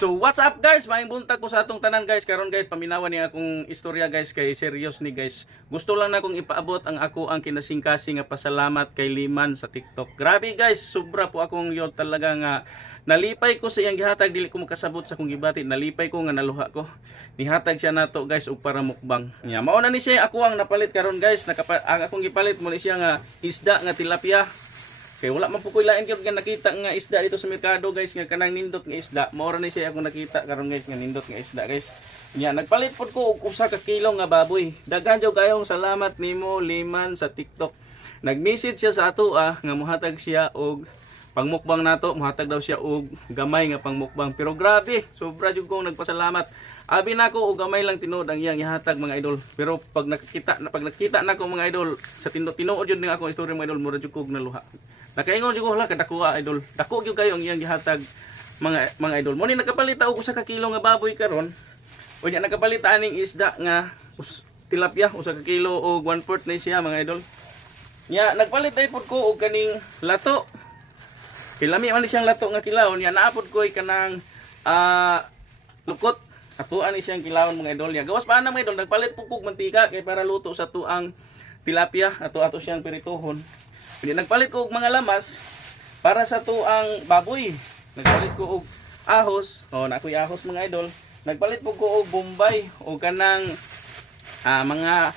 So what's up guys? Maayong buntag po sa atong tanan guys. Karon guys, paminawan ni akong istorya guys kay serious ni guys. Gusto lang na akong ipaabot ang ako ang kinasingkasing nga pasalamat kay Liman sa TikTok. Grabe guys, sobra po akong yun talaga nga nalipay ko sa iyang gihatag, dili ko makasabot sa akong gibati. Nalipay ko nga naluha ko. Nihatag siya nato guys og para mukbang. Nya mao na ni siya ako ang napalit karon guys. Ang akong gipalit mo ni siya nga isda nga tilapia. Kay wala man po ko ilain gyud nga nakita nga isda dito sa merkado guys nga kanang nindot nga isda. Mao ra ni siya akong nakita karon guys nga nindot nga isda guys. Nya nagpalit pod ko og usa ka kilo nga baboy. Daghan jud kayong salamat nimo Liman sa TikTok. Nag-message siya sa ato nga mohatag siya og pangmukbang nato, mohatag daw siya og gamay nga pangmukbang. Pero grabe, sobra jud kong nagpasalamat. Abi nako og gamay lang tinuod ang iyang ihatag mga idol. Pero pag nakita nako mga idol sa tinuod jud ning akong istorya mga idol, mura jud kog naluha. Nakaingon jud ko hala kadakuha idol. Dako gyud kayo ang iyang gihatag mga idol. Mo ni nagapalita og usa ka kilo nga baboy karon. Unya nagapalita aning isda nga tilapia usa ka kilo og 1/4 na siya mga idol. Nya nagpalit ay pod ko og kaning lato. Kilami man siyang lato nga kilawon. Nya naapod ko ay kanang lukot. Atuan ni siyang kilawon mga idol. Nya gawas pa na mga idol, nagpalit po kog mantika kay para luto sa tuang tilapia. Ato siyang pirituhon. Hindi nagpalit ko og mga lamas para sa tuang baboy. Nagpalit ko og ahos. Nakoy ahos mga idol. Nagpalit po ko og bombay o kanang mga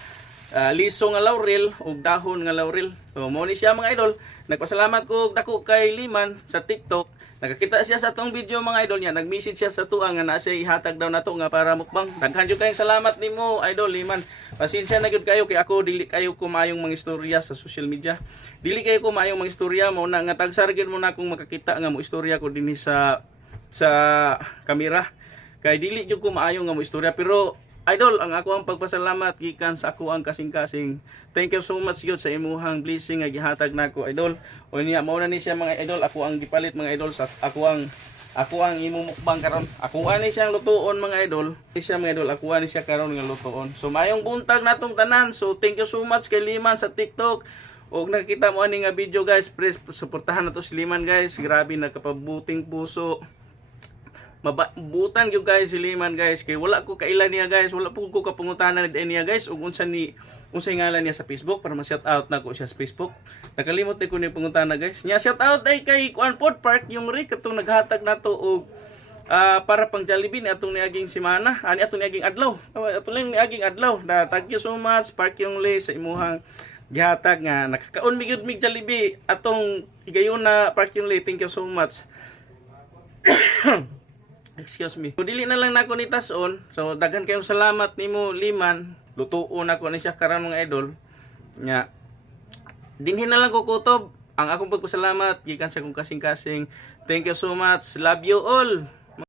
liso nga laurel o dahon nga laurel. So mo ni siya mga idol. Nagpasalamat ko og dako kay Liman sa TikTok. Nakakita siya sa atong video mga idol niya. Nag-message siya sa tuang nga na siya ihatag daw nato nga para mukbang. Daghan jud kayong salamat nimo idol Liman. Pasensya na gyud kayo kay ako dili kayo kumayong mga istorya sa social media. Dili kayo kumayong mga istorya mo na nga tagsar gyud mo na akong makakita nga mo istorya ko dinhi sa kamera. Kay dili jud ko maayo nga mo istorya pero idol, ang ako ang pagpasalamat gikan sa ako ang kasing-kasing. Thank you so much gyud sa imuhang blessing nga gihatag nako idol. O niya mao na ni siya mga idol, ako ang gipalit mga idol sa ako ang imumukbang karon. Ako ani siyang lutuon mga idol. Siya mga idol, ako ani siya karon nga lutuon. So mayong buntag natong tanan. So thank you so much kay Liman sa TikTok. Og nakita mo ani nga video guys, please suportahan nato si Liman guys. Grabe nakapabuting puso. Mabutan gyud guys si Liman guys kay wala ko kailan niya guys, wala po ko kapangutanan niya guys ug unsay ngalan niya sa Facebook para ma-shout out nako siya sa Facebook. Nakalimot ko ni pangutana guys. Nya shout out ay kay Kuanpod Park yung ri katong naghatag nato og para pang Jollibee ni atong niaging semana, ani atong niaging adlaw. Atong lang niaging adlaw. Thank you so much Park yung li sa imuhang gihatag nga nakakaon mi gyud mig Jollibee atong higayon na Park yung li. Thank you so much. Excuse me. So, dili na lang nako ni tason. So daghan kayong salamat nimo Liman. Lutuon ako ni siya karon mga idol. Nya dinhin na lang ko kutob ang akong pagpasalamat gikan sa akong kasing-kasing. Thank you so much. Love you all.